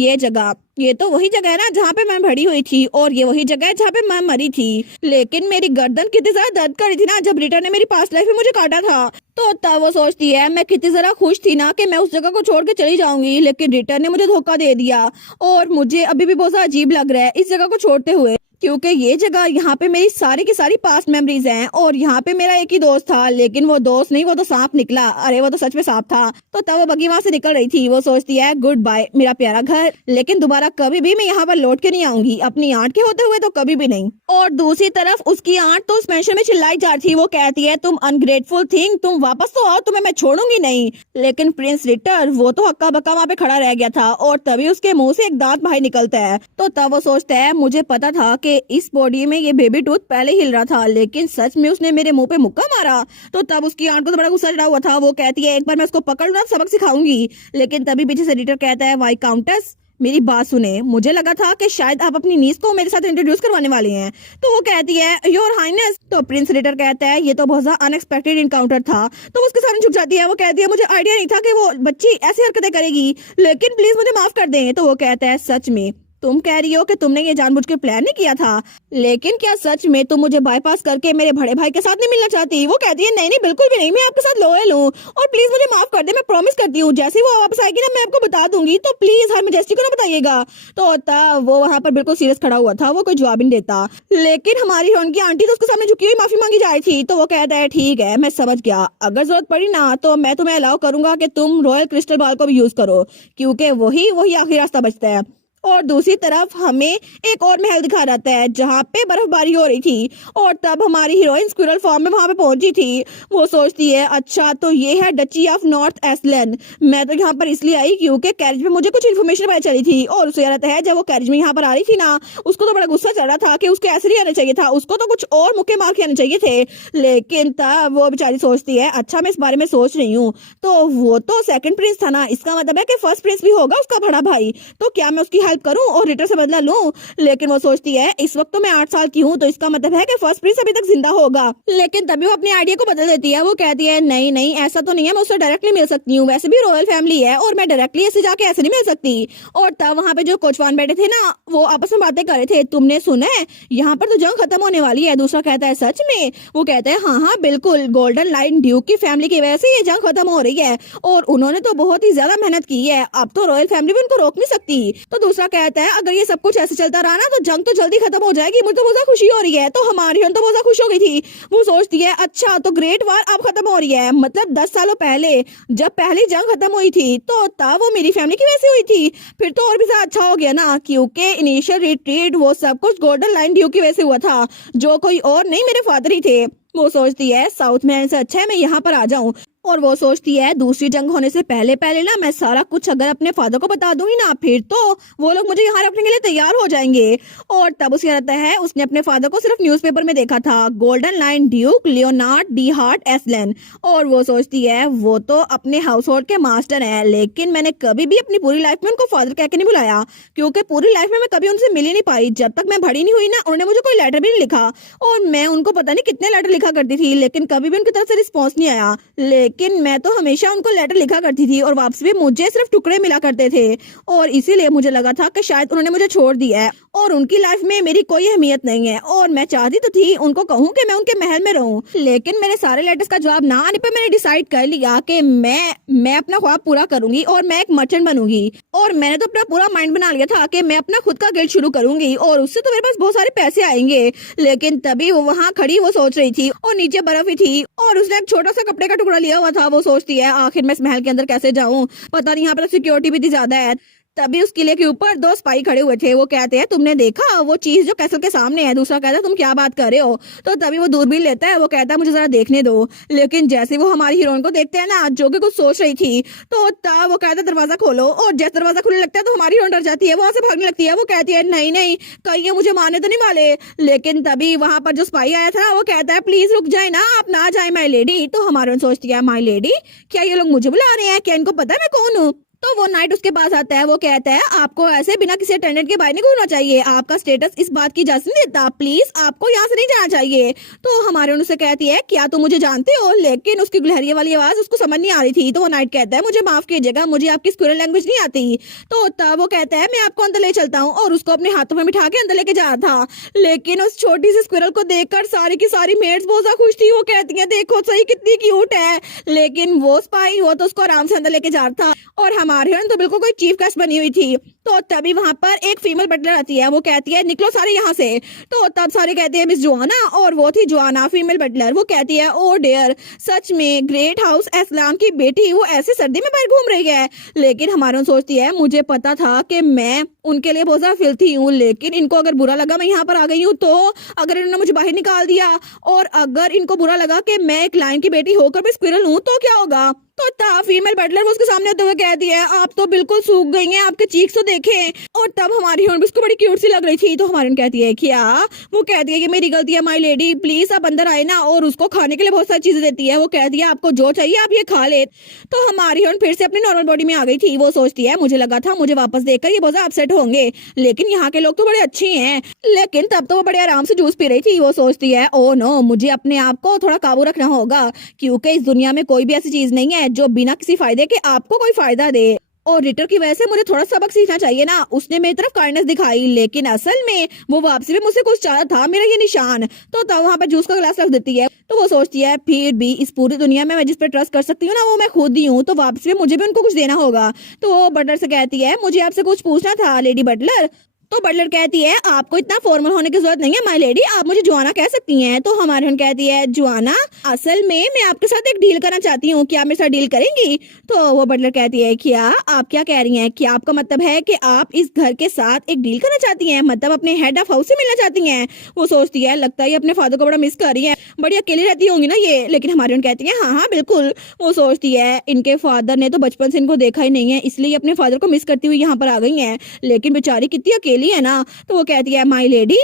ये तो वही जगह है ना जहाँ पे मैं भड़ी हुई थी और ये वही जगह है जहाँ पे मैं मरी थी। लेकिन मेरी गर्दन कितनी ज्यादा दर्द कर रही थी ना जब रिटर ने मेरी पास्ट लाइफ में मुझे काटा था। तो तब वो सोचती है मैं कितनी जरा खुश थी ना कि मैं उस जगह को छोड़ के चली जाऊंगी, लेकिन रिटर ने मुझे धोखा दे दिया और मुझे अभी भी बहुत ज्यादा अजीब लग रहा है इस जगह को छोड़ते हुए क्योंकि ये जगह यहाँ पे मेरी सारी की सारी पास्ट मेमोरीज हैं और यहाँ पे मेरा एक ही दोस्त था, लेकिन वो दोस्त नहीं वो तो सांप निकला। अरे वो तो सच में सांप था। तो तब वो बग्गी वहां से निकल रही थी। वो सोचती है गुड बाय मेरा प्यारा घर, लेकिन दोबारा कभी भी मैं यहाँ पर लौट के नहीं आऊंगी, अपनी आंट के होते हुए तो कभी भी नहीं। और दूसरी तरफ उसकी आंट तो उस मेंशन में चिल्लाई जा रही थी। वो कहती है तुम अनग्रेटफुल थिंग, तुम वापस तो आओ, तुम्हें मैं छोड़ूंगी नहीं। लेकिन प्रिंस रिटर वो तो हक्का बक्का वहां पे खड़ा रह गया था और तभी उसके मुंह से एक दांत बाहर निकलता है। तो तब वो सोचता है मुझे पता था कि इस बॉडी में ये बेबी टूथ पहले हिल रहा था, लेकिन सच में उसने मेरे मुंह पे मुक्का मारा। तो तब उसकी आंट को तो बड़ा गुस्सा चढ़ा हुआ था। वो कहती है एक बार मैं उसको पकड़ लूं सबक सिखाऊंगी। लेकिन तभी पीछे से रिटर कहता है वाई काउंटेस मेरी बात सुने, मुझे लगा था कि शायद आप अपनी नीस को मेरे साथ इंट्रोड्यूस करवाने वाले हैं। तो वो कहती है योर हाइनेस। तो प्रिंस रिटर कहता है ये तो बहुत ज्यादा अनएक्सपेक्टेड इनकाउंटर था। तो वो उसके सामने झुक जाती है। वो कहती है मुझे आइडिया नहीं था कि वो बच्ची ऐसी हरकतें करेगी, लेकिन प्लीज मुझे माफ कर दें। तो वो कहता है सच में तुम कह रही हो कि तुमने ये जानबूझ के प्लान नहीं किया था, लेकिन क्या सच में तुम मुझे बाईपास करके मेरे बड़े भाई के साथ नहीं मिलना चाहती? वो कहती है नहीं नहीं बिल्कुल भी नहीं, मैं आपके साथ लॉयल हूँ और प्लीज मुझे माफ कर दे, मैं प्रॉमिस करती हूँ जैसे ही वो वापस आएगी ना मैं आपको बता दूंगी, तो प्लीज हर मेजेस्टी को ना बताइएगा। तो तब वो वहाँ पर बिल्कुल सीरियस खड़ा हुआ था, वो कोई जवाब नहीं देता। लेकिन हमारी हीरोइन की आंटी तो उसके सामने झुकी हुई माफी मांगी जा रही थी, तो वो कहता है ठीक है मैं समझ गया, अगर जरूरत पड़ी ना तो मैं तुम्हें अलाउ करूंगा कि तुम रॉयल क्रिस्टल बॉल को भी यूज करो, क्योंकि वही वही आखिरी रास्ता बचता है। और दूसरी तरफ हमें एक और महल दिखा जाता है जहाँ पे बर्फबारी हो रही थी, और तब हमारी हीरोइन स्क्विरल फॉर्म में वहां पे पहुंची थी। वो सोचती है अच्छा तो ये है डची ऑफ नॉर्थ एस्लन, मैं तो यहाँ पर इसलिए आई क्योंकि कैरिज में मुझे कुछ इन्फॉर्मेशन पता चली थी। और उसे याद है जब वो कैरिज में यहाँ पर आ रही थी ना, उसको तो बड़ा गुस्सा चढ़ रहा था कि उसको ऐसे नहीं आना चाहिए था, उसको तो कुछ और मुक्के मार के आने चाहिए थे। लेकिन तब वो बेचारी सोचती है अच्छा मैं इस बारे में सोच रही हूँ, तो वो तो सेकंड प्रिंस था ना, इसका मतलब है कि फर्स्ट प्रिंस भी होगा उसका बड़ा भाई, तो क्या मैं उसकी करूं और रिटर से बदला लूं? लेकिन वो सोचती है इस वक्त तो मैं 8 साल की हूँ, तो इसका मतलब है कि फर्स्ट प्रिंस अभी तक जिंदा होगा। लेकिन तभी वो अपनी आइडिया को बदल देती है, वो कहती है नहीं नहीं ऐसा तो नहीं है, मैं उससे डायरेक्टली मिल सकती हूँ, वैसे भी रॉयल फैमिली है और मैं डायरेक्टली ऐसे जाके ऐसे नहीं मिल सकती। और तब वहाँ पे जो कोचवान बैठे थे ना वो आपस में बातें कर रहे थे, तुमने सुना है यहाँ पर तो जंग खत्म होने वाली है? दूसरा कहता है सच में? वो कहता है हाँ हाँ बिल्कुल, गोल्डन लाइन ड्यूक की फैमिली की वजह से ये जंग खत्म हो रही है और उन्होंने तो बहुत ही ज्यादा मेहनत की है, अब तो रॉयल फैमिली भी उनको रोक नहीं सकती। तो दूसरा कहता है अगर ये सब कुछ ऐसे चलता रहा ना तो जंग तो जल्दी खत्म हो जाएगी, मुझे तो बहुत खुशी हो रही है। तो हमारी तो बहुत खुश हो गई थी, वो सोचती है अच्छा तो ग्रेट वार अब खत्म हो रही है, मतलब 10 सालों पहले जब पहली जंग खत्म हुई थी तो तब वो मेरी फैमिली की वजह से हुई थी, फिर तो और भी ज्यादा अच्छा हो गया ना, क्योंकि इनिशियल रिट्रीट वो सब कुछ गोल्डन लाइन ड्यू की वजह से हुआ था, जो कोई और नहीं मेरे फादर ही थे। वो सोचती है साउथ में से अच्छा है मैं यहाँ पर आ जाऊं, और वो सोचती है दूसरी जंग होने से पहले पहले ना मैं सारा कुछ अगर अपने फादर को बता दूंगी ना फिर तो वो लोग मुझे यहाँ रखने के लिए तैयार हो जाएंगे। और तब उसे रहता है उसने अपने फादर को सिर्फ न्यूज़पेपर में देखा था, golden line duke Leonard de Hart Aslan, और वो सोचती है वो तो अपने हाउस होल्ड के मास्टर है, लेकिन मैंने कभी भी अपनी पूरी लाइफ में उनको फादर कह के नहीं बुलाया, क्योंकि पूरी लाइफ में मैं कभी उनसे मिल ही नहीं पाई, जब तक मैं बड़ी नहीं हुई ना उन्होंने मुझे कोई लेटर भी नहीं लिखा, और मैं उनको पता नहीं कितने लेटर लिखा करती थी लेकिन कभी भी उनकी तरफ से रिस्पॉन्स नहीं आया। लेकिन मैं तो हमेशा उनको लेटर लिखा करती थी और वापस भी मुझे सिर्फ टुकड़े मिला करते थे, और इसीलिए मुझे लगा था कि शायद उन्होंने मुझे छोड़ दिया है और उनकी लाइफ में मेरी कोई अहमियत नहीं है, और मैं चाहती तो थी उनको कहूँ कि मैं उनके महल में रहूं, लेकिन मेरे सारे लेटर्स का जवाब ना आने पर मैंने डिसाइड कर लिया कि मैं अपना ख्वाब पूरा करूंगी और मैं एक मर्चेंट बनूंगी, और मैंने तो अपना पूरा माइंड बना लिया था कि मैं अपना खुद का गिल्ड शुरू करूंगी और उससे तो मेरे पास बहुत सारे पैसे आएंगे। लेकिन तभी वो वहाँ खड़ी वो सोच रही थी और नीचे बर्फ ही थी और उसने एक छोटा सा कपड़े का टुकड़ा लिया हुआ था। वो सोचती है आखिर मैं इस महल के अंदर कैसे जाऊं, पता नहीं यहाँ पर सिक्योरिटी भी इतनी ज्यादा है। तभी उस किले के ऊपर 2 स्पाई खड़े हुए थे, वो कहते हैं तुमने देखा वो चीज जो कैसल के सामने है? दूसरा कहता है तुम क्या बात कर रहे हो? तो तभी वो दूरबीन लेता है, वो कहता है मुझे जरा देखने दो। लेकिन जैसे वो हमारी हीरोइन को देखते हैं ना जो कि कुछ सोच रही थी, तो तब वो कहता है दरवाजा खोलो, और जैसे दरवाजा खुलने लगता है तो हमारी हीरोइन डर जाती है, वहां से भागने लगती है। वो कहती है नहीं नहीं कहीं ये मुझे मारने तो नहीं वाले। लेकिन तभी वहां पर जो स्पाई आया था वो कहता है प्लीज रुक जाए ना, आप ना जाए माई लेडी। तो हमारी हीरोइन सोचती है माई लेडी, क्या ये लोग मुझे बुला रहे हैं? क्या इनको पता है मैं कौन हूँ? तो वो नाइट उसके पास आता है, वो कहता है आपको ऐसे बिना किसी अटेंडेंट के बाहर नहीं घूमना चाहिए, आपका स्टेटस इस बात की इजाजत नहीं देता, प्लीज आपको यहाँ से नहीं जाना चाहिए। तो हमारे उनसे कहती है क्या तुम मुझे जानते हो? लेकिन उसकी गुलहरिया वाली आवाज उसको समझ नहीं आ रही थी। तो वो नाइट कहता है मुझे माफ कीजिएगा, मुझे आपकी स्क्विरल लैंग्वेज नहीं आती। तो तब वो कहता है मैं आपको अंदर ले चलता हूँ, और उसको अपने हाथों में बिठा के अंदर लेके जा रहा था। लेकिन उस छोटी सी स्क्विरल को देखकर सारी की सारी मेड्स बहुत ज्यादा खुश थी, वो कहती है देखो सही कितनी क्यूट है। लेकिन वो स्पाई वो तो उसको आराम से अंदर लेके जा रहा था, और हमारे हिरन तो बिल्कुल कोई चीफ गेस्ट बनी हुई थी। तो तभी वहां पर एक फीमेल बटलर आती है, वो कहती है निकलो सारे यहाँ से। तो तब सारे कहते हैं मिस जोआना, और वो थी जोआना फीमेल बटलर। वो कहती है ओ डियर, सच में ग्रेट हाउस एस्लाम की बेटी वो ऐसे सर्दी में बाहर घूम रही है। लेकिन हमारे सोचती है मुझे पता था कि मैं उनके लिए बहुत ज्यादा फिल्थी हूँ, लेकिन इनको अगर बुरा लगा मैं यहाँ पर आ गई हूँ, तो अगर इन्होंने मुझे बाहर निकाल दिया और अगर इनको बुरा लगा कि मैं एक लायन की बेटी होकर भी स्क्विरल हूँ तो क्या होगा? तो फीमेल बटलर वो उसके सामने होते हुए कह दिया आप तो बिल्कुल सूख गई हैं, आपके चीक्स तो देखें। और तब हमारी हीरोइन भी उसको बड़ी क्यूट सी लग रही थी। तो हमारी कहती है क्या? वो कहती है कि मेरी गलती है माय लेडी, प्लीज आप अंदर आए ना, और उसको खाने के लिए बहुत सारी चीजें देती है। वो कहती है आपको जो चाहिए आप ये खा ले। तो हमारी हीरोइन फिर से अपनी नॉर्मल बॉडी में आ गई थी। वो सोचती है मुझे लगा था मुझे वापस देखकर ये बहुत अपसेट होंगे, लेकिन यहाँ के लोग तो बड़े अच्छे हैं। लेकिन तब तो वो बड़े आराम से जूस पी रही थी। वो सोचती है ओ नो, मुझे अपने आप को थोड़ा काबू रखना होगा, क्योंकि इस दुनिया में कोई भी ऐसी चीज नहीं है जो बिना किसी फायदे के आपको कोई फायदा दे। और रिटर की वजह से मुझे थोड़ा सबक सीखना चाहिए ना। उसने मेरी तरफ काइंडनेस दिखाई, लेकिन असल में वो वापसी में मुझसे कुछ चाह था, मेरा ये निशान। तो तब वहाँ पर जूस का गिलास रख देती है। तो वो सोचती है फिर भी इस पूरी दुनिया में मैं जिस पर ट्रस्ट कर सकती हूँ ना, वो मैं खुद ही हूँ, तो वापसी में मुझे भी उनको कुछ देना होगा। तो वो बटलर से कहती है मुझे आपसे कुछ पूछना था लेडी बटलर। तो बटलर कहती है आपको इतना फॉर्मल होने की जरूरत नहीं है माय लेडी, आप मुझे जुआना कह सकती हैं। तो हमारी बहन कहती है जुआना, असल में मैं आपके साथ एक डील करना चाहती हूँ, क्या मेरे साथ डील करेंगी? तो वो बटलर कहती है क्या आप क्या कह रही हैं? क्या आपका मतलब है कि आप इस घर के साथ एक डील करना चाहती हैं, मतलब अपने हेड ऑफ हाउस से मिलना चाहती हैं? वो सोचती है लगता है अपने फादर को बड़ा मिस कर रही है, बड़ी अकेली रहती होंगी ना ये। लेकिन हमारी बहन कहती है हाँ हाँ बिल्कुल। वो सोचती है इनके फादर ने तो बचपन से इनको देखा ही नहीं है, इसलिए अपने फादर को मिस करती हुई यहाँ पर आ गई है, लेकिन बेचारी कितनी अकेली है ना। तो वो कहती है माय लेडी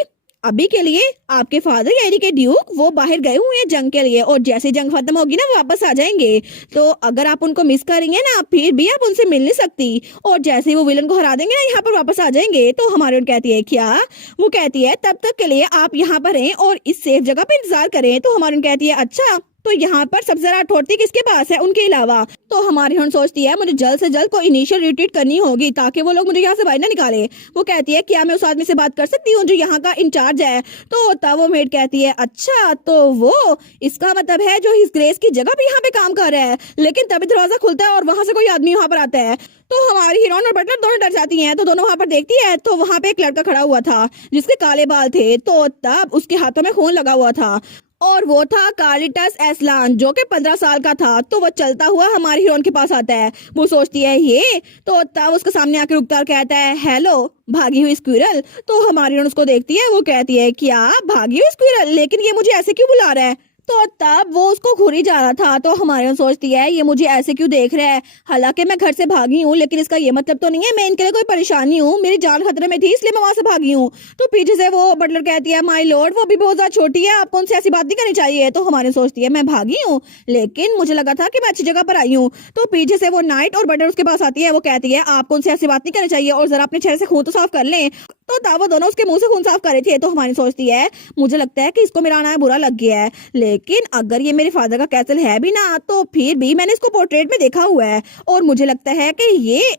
अभी के लिए आपके फादर यानी के ड्यूक वो बाहर गए हुए हैं जंग के लिए, और जैसे जंग खत्म होगी ना वो वापस आ जाएंगे। तो अगर आप उनको मिस करेंगे ना फिर भी आप उनसे मिल नहीं सकती, और जैसे ही वो विलन को हरा देंगे ना यहाँ पर वापस आ जाएंगे। तो हमारी उन कहती है क्या? वो कहती है तब तक के लिए आप यहाँ पर रहें और इस सेफ जगह पे इंतजार करें। तो हमारी उन कहती है अच्छा तो यहाँ पर सबसे ज्यादा अथॉरिटी किसके पास है उनके अलावा? तो हमारी हन सोचती है मुझे जल्द से जल्द कोई इनिशियल रिट्रीट करनी होगी ताकि वो लोग मुझे यहाँ से बाहर ना निकाले। वो कहती है क्या मैं उस आदमी से बात कर सकती हूँ जो यहाँ का इंचार्ज है? तो तब वो मेड कहती है अच्छा तो वो इसका मतलब है जो हिज ग्रेस की जगह भी यहाँ पे काम कर रहा है। लेकिन तभी दरवाजा खुलता है और वहां से कोई आदमी वहां पर आता है। तो हमारी हीरोइन और बटलर दोनों डर जाती हैं। तो दोनों वहां पर देखती है तो वहां पे एक लड़का खड़ा हुआ था जिसके काले बाल थे। तो तब उसके हाथों में खून लगा हुआ था और वो था कार्लिटस एस्लान जो कि 15 साल का था। तो वो चलता हुआ हमारी हीरोइन के पास आता है। वो सोचती है ये, तो तब उसके सामने आके रुकता और कहता है हेलो भागी हुई स्क्विरल। तो हमारी हीरोइन उसको देखती है, वो कहती है क्या भागी हुई स्क्विरल, लेकिन ये मुझे ऐसे क्यों बुला रहा है? तो तब वो उसको घूरी जा रहा था। तो हमारे सोचती है ये मुझे ऐसे क्यों देख रहा है, हालांकि मैं घर से भागी हूँ, लेकिन इसका ये मतलब तो नहीं है मैं इनके लिए कोई परेशानी हूँ, मेरी जान खतरे में थी इसलिए मैं वहां से भागी हूँ। तो पीछे से वो बटलर कहती है माय लॉर्ड वो भी बहुत ज्यादा छोटी है, आपको उनसे ऐसी बात नहीं करनी चाहिए। तो हमारे सोचती है मैं भागी हूँ लेकिन मुझे लगा था कि मैं अच्छी जगह पर आई हूँ। तो पीछे से वो नाइट और बटलर उसके पास आती है। वो कहती है आपको उनसे ऐसी बात नहीं करनी चाहिए और जरा अपने चेहरे से खून तो साफ कर लें। तो तब वो दोनों उसके मुंह से खून साफ कर रहे थे। तो हमारी सोचती है मुझे लगता है कि इसको मेरा आना बुरा लग गया है, लेकिन अगर ये मेरे फादर का कैसल है भी ना तो फिर भी मैंने इसको पोर्ट्रेट में देखा हुआ है और मुझे लगता है कि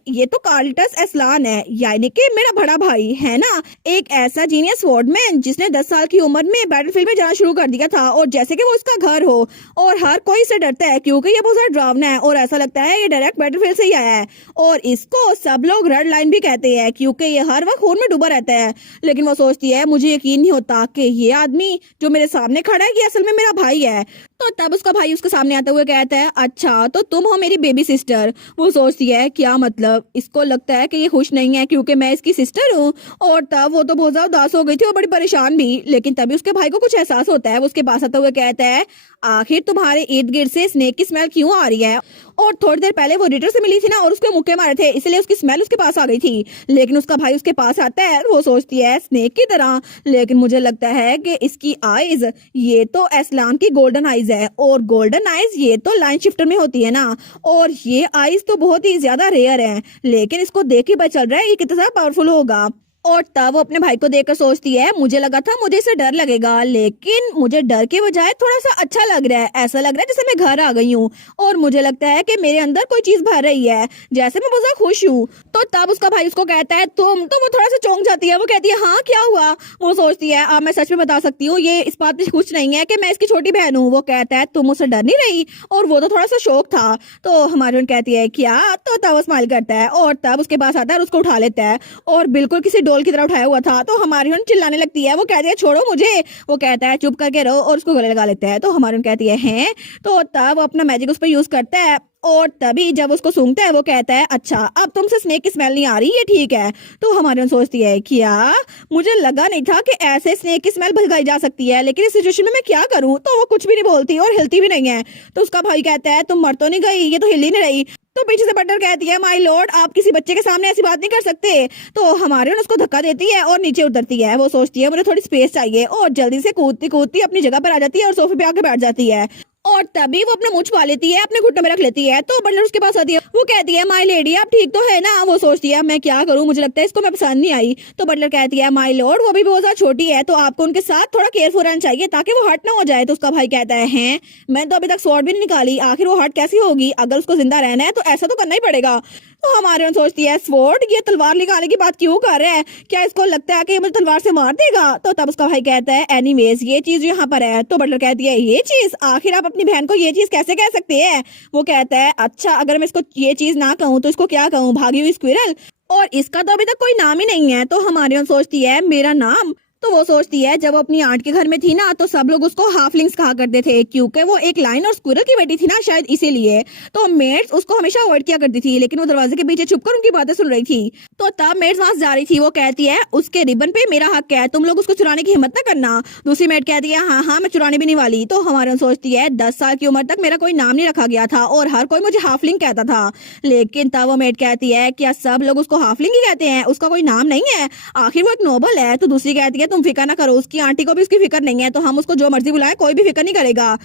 ये तो कार्लिटस एस्लान है, यानी कि मेरा बड़ा भाई है ना, एक ऐसा जीनियस स्वॉर्डमैन जिसने 10 साल की उम्र में बैटलफील्ड में जाना शुरू कर दिया था, और जैसे कि वो उसका घर हो और हर कोई इससे डरता है क्योंकि ये बहुत ज्यादा डरावना है और ऐसा लगता है ये डायरेक्ट बैटलफील्ड से ही आया है। और इसको सब लोग रेड लाइन भी कहते हैं क्योंकि ये हर वक्त खून में डूबा रहता है। लेकिन वो सोचती है मुझे यकीन नहीं होता कि ये आदमी जो मेरे सामने खड़ा है ये असल में मेरा भाई है। तो तब उसका भाई उसके सामने आता हुआ कहता है अच्छा तो तुम हो मेरी बेबी सिस्टर। वो सोचती है क्या मतलब, इसको लगता है कि ये खुश नहीं है क्योंकि मैं इसकी सिस्टर हूँ। और तब वो तो बहुत ज्यादा उदास हो गई थी और बड़ी परेशान भी, लेकिन तभी उसके भाई को कुछ एहसास होता है। वो उसके पास आता हुआ कहता है आखिर तुम्हारे इर्द गिर्द से स्नेक की स्मेल क्यों आ रही है? और थोड़ी देर पहले वो रिटर से मिली थी ना और उसके मुक्के मारे थे इसलिए उसकी स्मेल उसके पास आ गई थी। लेकिन उसका भाई उसके पास आता है, वो सोचती है स्नेक की तरह, लेकिन मुझे लगता है कि इसकी आईज ये तो एस्लान की गोल्डन आईज है और गोल्डन आईज ये तो लाइन शिफ्टर में होती है ना, और ये आईज तो बहुत ही ज्यादा रेयर है, लेकिन इसको देख ही पता चल रहा है ये कितना पावरफुल होगा। और तब वो अपने भाई को देखकर सोचती है मुझे लगा था मुझे इसे डर लगेगा, लेकिन मुझे डर के बजाय थोड़ा सा अच्छा लग रहा है, ऐसा लग रहा है जैसे मैं घर आ गई हूँ और मुझे लगता है कि मेरे अंदर कोई चीज भर रही है, जैसे मैं बहुत ज्यादा खुश हूँ। तो तब उसका भाई उसको कहता है तुम, तो वो थोड़ा सा चौंक जाती है। वो कहती है हाँ क्या हुआ? वो सोचती है अब मैं सच में बता सकती हूँ ये इस बात में खुश नहीं है कि मैं इसकी छोटी बहन हूँ। वो कहता है तुम मुझसे डर नहीं रही? और वो तो थोड़ा सा शौक था। तो हमारी बहन कहती है क्या? तो तब वो स्माइल करता है और तब उसके पास आता है और उसको उठा लेता है और बिल्कुल किसी डोल की तरह उठाया हुआ था। तो हमारी बहन चिल्लाने लगती है। वो कहती है छोड़ो मुझे। वो कहता है चुप करके रहो और उसको गले लगा लेता है। तो हमारी बहन कहती है हैं? तो तब वो अपना मैजिक उस पर यूज करता है और तभी जब उसको सूंघता है वो कहता है अच्छा अब तुमसे स्नेक की स्मेल नहीं आ रही, ये ठीक है। तो हमारी सोचती है क्या? मुझे लगा नहीं था कि ऐसे स्नेक की स्मेल भगाई जा सकती है, लेकिन इस सिचुएशन में मैं क्या करूं? तो वो कुछ भी नहीं बोलती और हिलती भी नहीं है। तो उसका भाई कहता है तुम मर तो नहीं गई, ये तो हिल ही नहीं रही। तो पीछे से बटलर कहती है माय लॉर्ड आप किसी बच्चे के सामने ऐसी बात नहीं कर सकते। तो हमारे उसको धक्का देती है और नीचे उतरती है। वो सोचती है मुझे थोड़ी स्पेस चाहिए और जल्दी से कूदती कूदती अपनी जगह पर आ जाती है और सोफे पे आके बैठ जाती है और तभी वो अपना मुंह छुपा लेती है, अपने घुटनों में रख लेती है। तो बटलर उसके पास आती है। वो कहती है माय लेडी आप ठीक तो है ना? वो सोचती है मैं क्या करूं, मुझे लगता है इसको मैं पसंद नहीं आई। तो बटलर कहती है माय लॉर्ड वो भी बहुत ज्यादा छोटी है तो आपको उनके साथ थोड़ा केयरफुल रहना चाहिए ताकि वो हर्ट ना हो जाए। तो उसका भाई कहता है हैं मैंने तो अभी तक स्वॉर्ड भी नहीं निकाली, आखिर वो हर्ट कैसी होगी? अगर उसको जिंदा रहना है तो ऐसा तो करना ही पड़ेगा। तो हमारे यहाँ सोचती है स्वॉर्ड, ये तलवार निकालने की बात क्यों कर रहा है, क्या इसको लगता है कि ये मुझे तलवार से मार देगा। तो तब उसका भाई कहता है एनीवेज ये चीज यहाँ पर है। तो बटलर कहती है ये चीज, आखिर आप अपनी बहन को ये चीज कैसे कह सकते हैं। वो कहता है अच्छा अगर मैं इसको ये चीज ना कहूँ तो इसको क्या कहूँ, भागी हुई स्क्विरल, और इसका तो अभी तक कोई नाम ही नहीं है। तो हमारे यहाँ सोचती है मेरा नाम। तो वो सोचती है जब वो अपनी आंट के घर में थी ना तो सब लोग उसको हाफलिंग्स कहा करते थे क्योंकि वो एक लाइन और स्क्विरल की बेटी थी ना, शायद इसीलिए। तो मेड्स उसको हमेशा अवॉइड किया करती थी, लेकिन वो दरवाजे के पीछे छुपकर उनकी बातें सुन रही थी। तो तब मेड्स वहां से जा रही थी। वो कहती है उसके रिबन पे मेरा हक है, तुम लोग उसको चुराने की हिम्मत ना करना। दूसरी मेड कहती है हाँ हाँ मैं चुराने भी नहीं वाली। तो हमारे सोचती है 10 साल की उम्र तक मेरा कोई नाम नहीं रखा गया था और हर कोई मुझे हाफलिंग कहता था, लेकिन तब वो मेड कहती है क्या सब लोग उसको हाफलिंग ही कहते हैं, उसका कोई नाम नहीं है, आखिर वो एक नोबल है। तो दूसरी कहती है तुम फिक्र ना करो, उसकी आंटी को भी उसकी फिक्र नहीं है, तो हम उसको जो मर्जी बुलाए कोई भी फिक्र नहीं करेगा।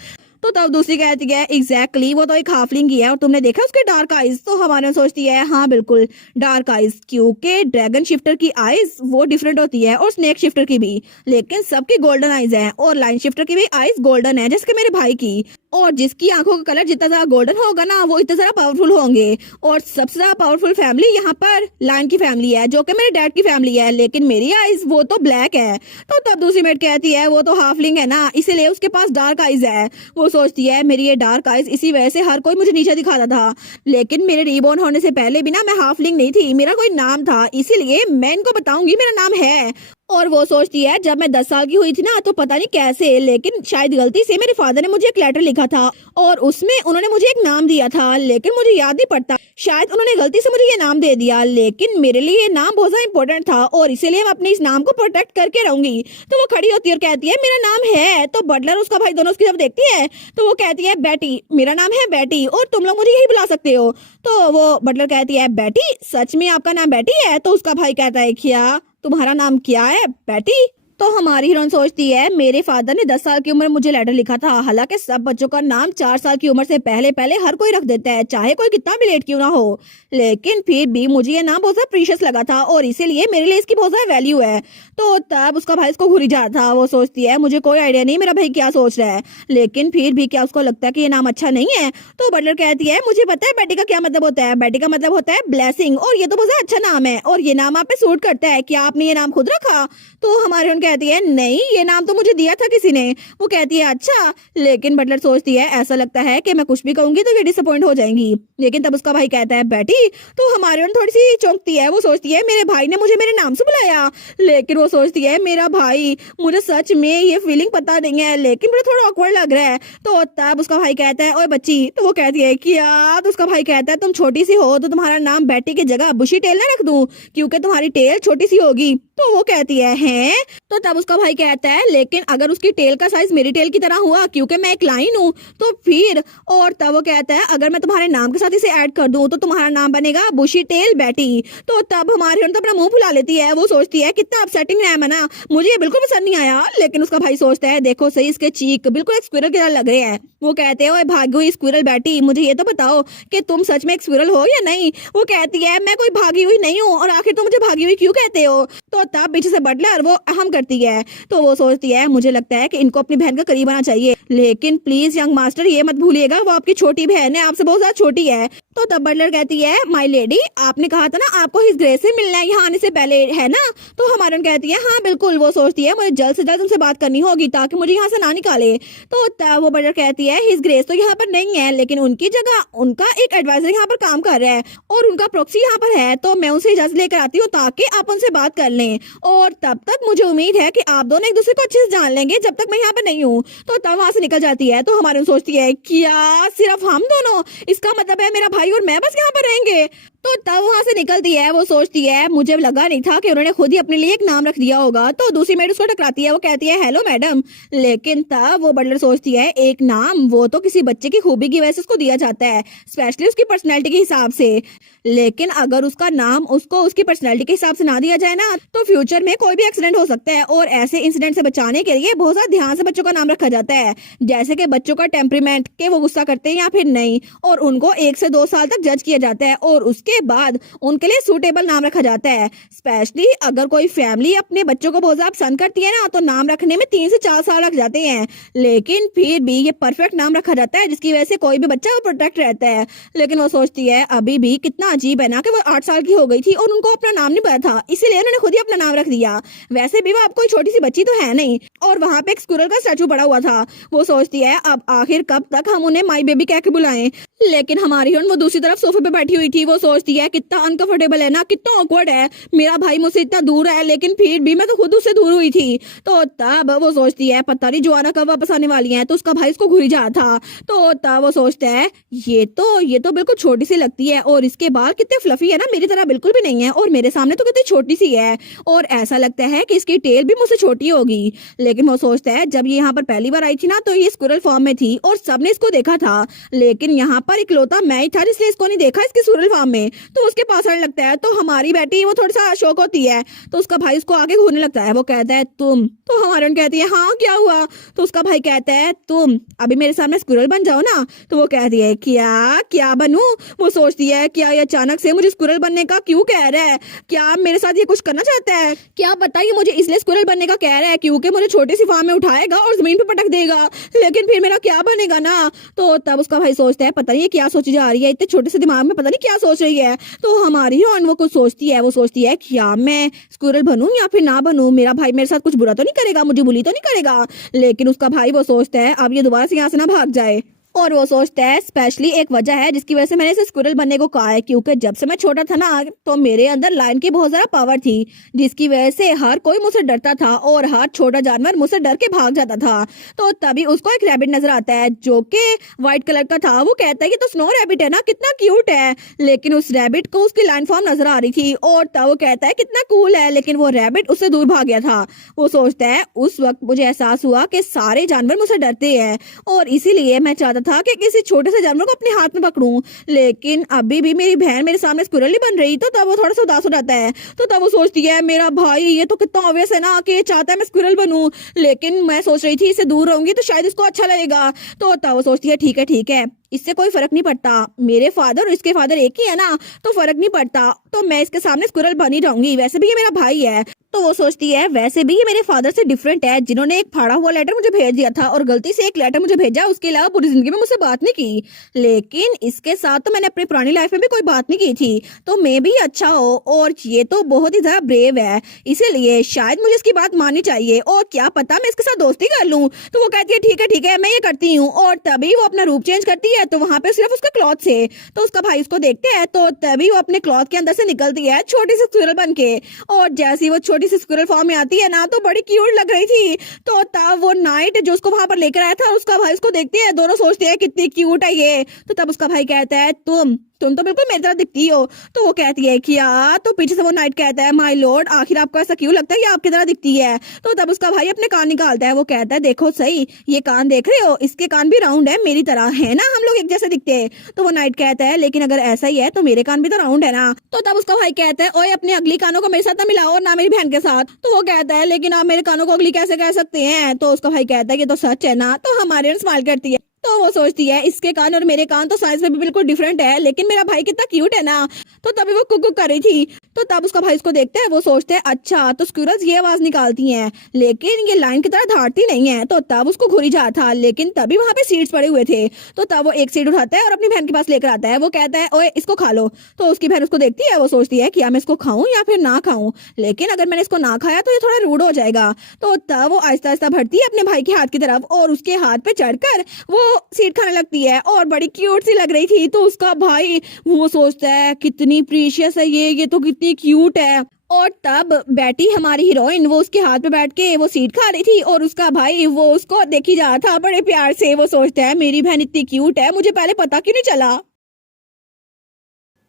तो तब दूसरी कहती है एग्जैक्टली वो तो एक हाफलिंग ही है और तुमने देखा उसके डार्क आईज। तो हमारे सोचती है हाँ बिल्कुल डार्क आईज, क्योंकि ड्रैगन शिफ्टर की आईज वो डिफरेंट होती है और स्नेक शिफ्टर की भी, लेकिन सबकी गोल्डन आईज है और लाइन शिफ्टर की भी आईज गोल्डन है जैसे मेरे भाई की। और जिसकी आंखों का कलर जितना ज्यादा गोल्डन होगा ना वो इतना ज्यादा पावरफुल होंगे। और सबसे ज्यादा पावरफुल फैमिली यहाँ पर लाइन की फैमिली है जो कि मेरे डैड की फैमिली है, लेकिन मेरी आईज वो तो ब्लैक है। तो तब दूसरी मेट कहती है वो तो हाफलिंग है ना इसीलिए उसके पास डार्क आईज है। वो सोचती है मेरी ये डार्क आईज इसी वजह से हर कोई मुझे नीचे दिखाता था, लेकिन मेरे रीबॉर्न होने से पहले भी ना मैं हाफलिंग नहीं थी, मेरा कोई नाम था, इसीलिए मैं इनको बताऊंगी मेरा नाम है। और वो सोचती है जब मैं 10 साल की हुई थी ना तो पता नहीं कैसे लेकिन शायद गलती से मेरे फादर ने मुझे एक लेटर लिखा था और उसमें उन्होंने मुझे एक नाम दिया था, लेकिन मुझे याद नहीं पड़ता, शायद उन्होंने गलती से मुझे ये नाम दे दिया, लेकिन मेरे लिए ये नाम बहुत ज्यादा इंपॉर्टेंट था और इसीलिए मैं अपने इस नाम को प्रोटेक्ट करके रहूंगी। तो वो खड़ी होती है और कहती है मेरा नाम है। तो बटलर उसका भाई दोनों उसकी तरफ देखती है तो वो कहती है बेटी, मेरा नाम है बेटी और तुम लोग मुझे यही बुला सकते हो। तो वो बटलर कहती है बेटी, सच में आपका नाम बेटी है। तो उसका भाई कहता है क्या तुम्हारा नाम क्या है बेटी। तो हमारी हीरोइन सोचती है मेरे फादर ने 10 साल की उम्र में मुझे लेटर लिखा था, हालांकि सब बच्चों का नाम 4 साल की उम्र से पहले पहले हर कोई रख देता है चाहे कोई कितना भी लेट क्यों ना हो, लेकिन फिर भी मुझे ये नाम बहुत ज्यादा प्रीशियस लगा था और इसीलिए मेरे लिए इसकी बहुत ज्यादा वैल्यू है। तो तब उसका भाई इसको घूरी जा था। वो सोचती है मुझे कोई आइडिया नहीं मेरा भाई क्या सोच रहा है, लेकिन फिर भी क्या उसको लगता है कि ये नाम अच्छा नहीं है। तो बटलर कहती है मुझे पता है बेटी का क्या मतलब होता है, बेटी का मतलब होता है ब्लेसिंग और ये तो बहुत अच्छा नाम है और ये नाम आप पे सूट करता है, क्या आपने ये नाम खुद रखा। तो हमारी उन कहती है नहीं ये नाम तो मुझे दिया था किसी ने। वो कहती है अच्छा, लेकिन बटलर सोचती है ऐसा लगता है कि मैं कुछ भी कहूंगी तो ये डिसअपॉइंट हो जाएंगी, लेकिन तब उसका भाई कहता है बेटी। तो हमारी उन थोड़ी सी चौंकती है, वो सोचती है मेरे भाई ने मुझे मेरे नाम से बुलाया, लेकिन वो सोचती है मेरा भाई, मुझे सच में ये फीलिंग पता नहीं है लेकिन मुझे थोड़ा ऑकवर्ड लग रहा है। तो तब उसका भाई कहता है ओए बच्ची। तो वो कहती है क्या। तो उसका भाई कहता है तुम छोटी सी हो तो तुम्हारा नाम बेटी की जगह बुशी टेल ना रख दूं क्योंकि तुम्हारी टेल छोटी सी होगी। तो वो कहती है हैं। तो तब उसका भाई कहता है लेकिन अगर उसकी टेल का साइज मेरी टेल की तरह हुआ क्योंकि मैं एक लाइन हूँ तो फिर। और तब वो कहता है अगर मैं तुम्हारे नाम के साथ इसे ऐड कर दूं तो तुम्हारा नाम बनेगा बुशी टेल बेटी। तो तब हमारी तो अपना मुंह फुला लेती है, वो सोचती है कितना अपसेटिंग नाम है ना, मुझे ये बिल्कुल पसंद नहीं आया। लेकिन उसका भाई सोचता है देखो सही इसके चीक बिल्कुल एक स्क्विरल की तरह लग रहे हैं। वो कहते हैं ओए भागी हुई स्क्विरल बेटी, मुझे ये तो बताओ कि तुम सच में एक स्क्विरल हो या नहीं। वो कहती है मैं कोई भागी हुई नहीं हूँ और आखिर तुम मुझे भागी हुई क्यों कहते हो। तो तब पीछे से बटलर वो अहम करती है। तो वो सोचती है मुझे लगता है कि इनको अपनी बहन का करीब आना चाहिए, लेकिन प्लीज यंग मास्टर ये मत भूलिएगा वो आपकी छोटी बहन है, आपसे बहुत ज्यादा छोटी है। तो तब बटलर कहती है माय लेडी आपने कहा था ना आपको हिज ग्रेस से मिलना है यहाँ आने से पहले, है ना। तो हमारे कहती है हाँ बिल्कुल। वो सोचती है मुझे जल्द से जल्द उनसे बात करनी होगी ताकि मुझे यहाँ से ना निकाले। तो तब वो बटलर कहती है हिज ग्रेस तो यहाँ पर नहीं है, लेकिन उनकी जगह उनका एक एडवाइजर यहाँ पर काम कर रहा है और उनका प्रॉक्सी यहाँ पर है, तो मैं उनसे इजाजत लेकर आती हूँ ताकि आप उनसे बात कर लें। और तब तक मुझे उम्मीद है कि आप दोनों एक दूसरे को अच्छे से जान लेंगे जब तक मैं यहाँ पर नहीं हूँ। तो तब वहां से निकल जाती है। तो हमारे सोचती है क्या सिर्फ हम दोनों, इसका मतलब है मेरा भाई और मैं बस यहाँ पर रहेंगे। तो तब वहां से निकलती है। वो सोचती है मुझे लगा नहीं था कि उन्होंने खुद ही अपने लिए एक नाम रख दिया होगा। तो दूसरी मेड उसको टकराती है, वो कहती है हेलो मैडम। लेकिन तब वो बटलर सोचती है एक नाम वो तो किसी बच्चे की खूबी की वजह से उसको दिया जाता है, स्पेशली उसकी पर्सनैलिटी के हिसाब से, लेकिन अगर उसका नाम उसको उसकी पर्सनैलिटी के हिसाब से ना दिया जाए ना तो फ्यूचर में कोई भी एक्सीडेंट हो सकता है। और ऐसे इंसिडेंट से बचाने के लिए बहुत ज्यादा ध्यान से बच्चों का नाम रखा जाता है, जैसे कि बच्चों का टेम्परीमेंट के वो गुस्सा करते हैं या फिर नहीं, और उनको 1 से 2 साल तक जज किया जाता है और उसके उसके बाद उनके लिए सूटेबल नाम रखा जाता है। स्पेशली अगर कोई फैमिली अपने बच्चों को बहुत ज्यादा पसंद करती है ना, तो नाम रखने में 3 से 4 साल लग जाते हैं, लेकिन फिर भी ये परफेक्ट नाम रखा जाता है जिसकी वजह से कोई भी बच्चा प्रोटेक्ट रहता है। लेकिन वो सोचती है अभी भी कितना अजीब है ना कि वो 8 साल की हो गई थी और उनको अपना नाम नहीं पता था, इसीलिए उन्होंने खुद ही अपना नाम रख दिया। वैसे भी वो अब कोई छोटी सी बच्ची तो है नहीं, और वहां पे एक स्क्विरल का स्टैचू पड़ा हुआ था। वो सोचती है अब आखिर कब तक हम उन्हें माई बेबी कह के बुलाएं। लेकिन हमारी हिरन वो दूसरी तरफ सोफे पे बैठी हुई थी। वो सोचती है कितना अनकंफर्टेबल है ना, कितना ऑकवर्ड है, मेरा भाई मुझसे इतना दूर है लेकिन फिर भी मैं तो खुद उससे दूर हुई थी। तो तब वो सोचती है पता नहीं जोआना कब वापस आने वाली है, तो उसका भाई उसको घूरी जा था। तो तब वो सोचता है ये तो बिल्कुल छोटी सी लगती है, और इसके बाल कितने फ्लफी है ना, मेरी तरह बिल्कुल भी नहीं है, और मेरे सामने तो कितनी छोटी सी है, और ऐसा लगता है कि इसकी टेल भी मुझसे छोटी होगी। लेकिन वो सोचता है जब ये यहाँ पर पहली बार आई थी ना, तो ये स्क्विरल फॉर्म में थी और सबने इसको देखा था, लेकिन यहाँ पर इकलौता मैं ही था जिसने इसको नहीं देखा इसके स्क्विरल फॉर्म में। तो उसके पास आने लगता है, तो हमारी बेटी वो थोड़ा सा शौक होती है, तो उसका भाई उसको आगे घूरने लगता है। वो कहता है तुम, तो हमारी कहती है हाँ क्या हुआ, तो उसका भाई कहता है तुम अभी मेरे सामने स्क्विरल बन जाओ ना। तो वो कहती है क्या क्या बनूं। वो सोचती है क्या ये अचानक से मुझे स्क्विरल बनने का क्यों कह रहा है, क्या मेरे साथ ये कुछ करना चाहता है, क्या बताइए मुझे इसलिए स्क्विरल बनने का कह रहा है क्योंकि मुझे छोटी सी फार्म में उठाएगा और जमीन पे पटक देगा, लेकिन फिर मेरा क्या बनेगा ना। तो तब उसका भाई सोचता है पता नहीं ये क्या सोची जा रही है, इतने छोटे से दिमाग में पता नहीं क्या सोच रही है। तो हमारी हिरोइन वो कुछ सोचती है, वो सोचती है क्या मैं स्क्विरल बनूं या फिर ना बनूं, मेरा भाई मेरे साथ कुछ बुरा तो नहीं करेगा, मुझे बुली तो नहीं करेगा। लेकिन उसका भाई वो सोचता है अब ये दोबारा से यहाँ से ना भाग जाए, और वो सोचता है स्पेशली एक वजह है जिसकी वजह से मैंने इसे स्क्विरल बनने को कहा है, क्योंकि जब से मैं छोटा था ना, तो मेरे अंदर लायन की बहुत ज्यादा पावर थी, जिसकी वजह से हर कोई मुझसे डरता था और हर छोटा जानवर मुझसे डर के भाग जाता था। तो तभी उसको एक रैबिट नजर आता है जो कि व्हाइट कलर का था। वो कहता है कि तो स्नो रैबिट है ना, कितना क्यूट है, लेकिन उस रैबिट को उसकी लाइन फॉर्म नजर आ रही थी, और तब वो कहता है कितना कूल है, लेकिन वो रैबिट उससे दूर भाग गया था। वो सोचता है उस वक्त मुझे एहसास हुआ कि सारे जानवर मुझसे डरते हैं, और इसीलिए मैं चाहता था कि किसी छोटे से जानवर को अपने हाथ में पकड़ूं, लेकिन अभी भी मेरी बहन मेरे सामने स्क्विरल नहीं बन रही। तो तब वो थोड़ा सा उदास हो जाता है। तो तब वो सोचती है मेरा भाई ये तो कितना ऑब्वियस है ना कि ये चाहता है मैं स्क्विरल बनूं, लेकिन मैं सोच रही थी इससे दूर रहूंगी तो शायद इसको अच्छा लगेगा। तो तब वो सोचती है ठीक है इससे कोई फर्क नहीं पड़ता, मेरे फादर और इसके फादर एक ही है ना, तो फर्क नहीं पड़ता, तो मैं इसके सामने स्क्विरल बनी रहूंगी, वैसे भी ये मेरा भाई है। तो वो सोचती है वैसे भी ये मेरे फादर से डिफरेंट है, जिन्होंने एक फाड़ा हुआ लेटर मुझे भेज दिया था और गलती से एक लेटर मुझे भेजा, उसके अलावा पूरी जिंदगी में मुझसे बात नहीं की, लेकिन इसके साथ तो मैंने अपनी पुरानी लाइफ में भी कोई बात नहीं की थी, तो मैं भी अच्छा हो, और ये तो बहुत ही ज्यादा ब्रेव है, इसीलिए शायद मुझे इसकी बात माननी चाहिए, और क्या पता मैं इसके साथ दोस्ती कर लूं। तो वो कहती है ठीक है मैं ये करती हूँ, और तभी वो अपना रूप चेंज करती है, तो वहां पे सिर्फ उसका क्लॉथ से, तो उसका भाई उसको देखते हैं, तो तभी वो अपने क्लॉथ के अंदर से निकलती है छोटी सी स्क्विरल बन के, और जैसी वो छोटी सी स्क्विरल फॉर्म में आती है ना, तो बड़ी क्यूट लग रही थी। तो तब वो नाइट जो उसको वहां पर लेकर आया था, उसका भाई उसको देखते हैं, दोनों सोचते हैं कितनी क्यूट है ये। तो तब उसका भाई कहता है तुम तो बिल्कुल मेरी तरह दिखती हो। तो वो कहती है क्या, तो पीछे से वो नाइट कहता है माय लॉर्ड आखिर आपको ऐसा क्यों लगता है कि आपकी तरह दिखती है। तो तब उसका भाई अपने कान निकालता है, वो कहता है देखो सही, ये कान देख रहे हो, इसके कान भी राउंड है मेरी तरह, है ना, हम लोग एक जैसे दिखते हैं। तो वो नाइट कहता है लेकिन अगर ऐसा ही है तो मेरे कान भी तो राउंड है ना। तो तब उसका भाई कहता है ओए अपने अगली कानों को मेरे साथ ना मिलाओ और ना मेरी बहन के साथ। तो वो कहता है लेकिन आप मेरे कानों को अगली कैसे कह सकते हैं। तो उसका भाई कहता है कि तो सच है ना। तो हमारे स्माइल करती है। तो वो सोचती है इसके कान और मेरे कान तो साइज में भी बिल्कुल डिफरेंट है, लेकिन मेरा भाई कितना क्यूट है ना। तो तभी वो कुक कर रही थी। तो तब उसका भाई उसको देखता है, वो सोचते हैं अच्छा तो स्क्विरल्स ये आवाज निकालती हैं, लेकिन ये लाइन की तरह धारती नहीं है। तो तब उसको घुरी जा था, लेकिन तभी वहां पे सीड्स पड़े हुए थे। तो तब वो एक सीड उठाता है और अपनी बहन के पास लेकर आता है। वो कहता है ओए इसको खा लो। तो उसकी बहन उसको देखती है, वो सोचती है क्या मैं इसको खाऊं या फिर ना खाऊं, लेकिन अगर मैंने इसको ना खाया तो ये थोड़ा रूड हो जाएगा। तो तब वो आहिस्ता आहिस्ता बढ़ती है अपने भाई के हाथ की तरफ और उसके हाथ पे चढ़कर वो सीड खाने लगती है, और बड़ी क्यूट सी लग रही थी। तो उसका भाई वो सोचता है कितनी प्रीशियस है ये तो कितनी क्यूट है। और तब बेटी हमारी हीरोइन वो उसके हाथ पे बैठ के वो सीट खा रही थी, और उसका भाई वो उसको देखी जा रहा था बड़े प्यार से। वो सोचता है मेरी बहन इतनी क्यूट है, मुझे पहले पता क्यों नहीं चला।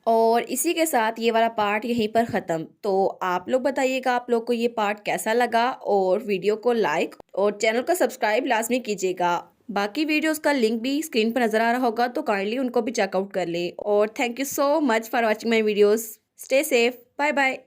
और इसी के साथ ये वाला पार्ट यहीं पर ख़त्म। तो आप लोग बताइएगा आप लोग को ये पार्ट कैसा लगा, और वीडियो को लाइक और चैनल को सब्सक्राइब लाजमी कीजिएगा। बाकी वीडियोस का लिंक भी स्क्रीन पर नज़र आ रहा होगा, तो काइंडली उनको भी चेकआउट कर ले। और thank you so much for watching my videos. Stay safe, bye bye.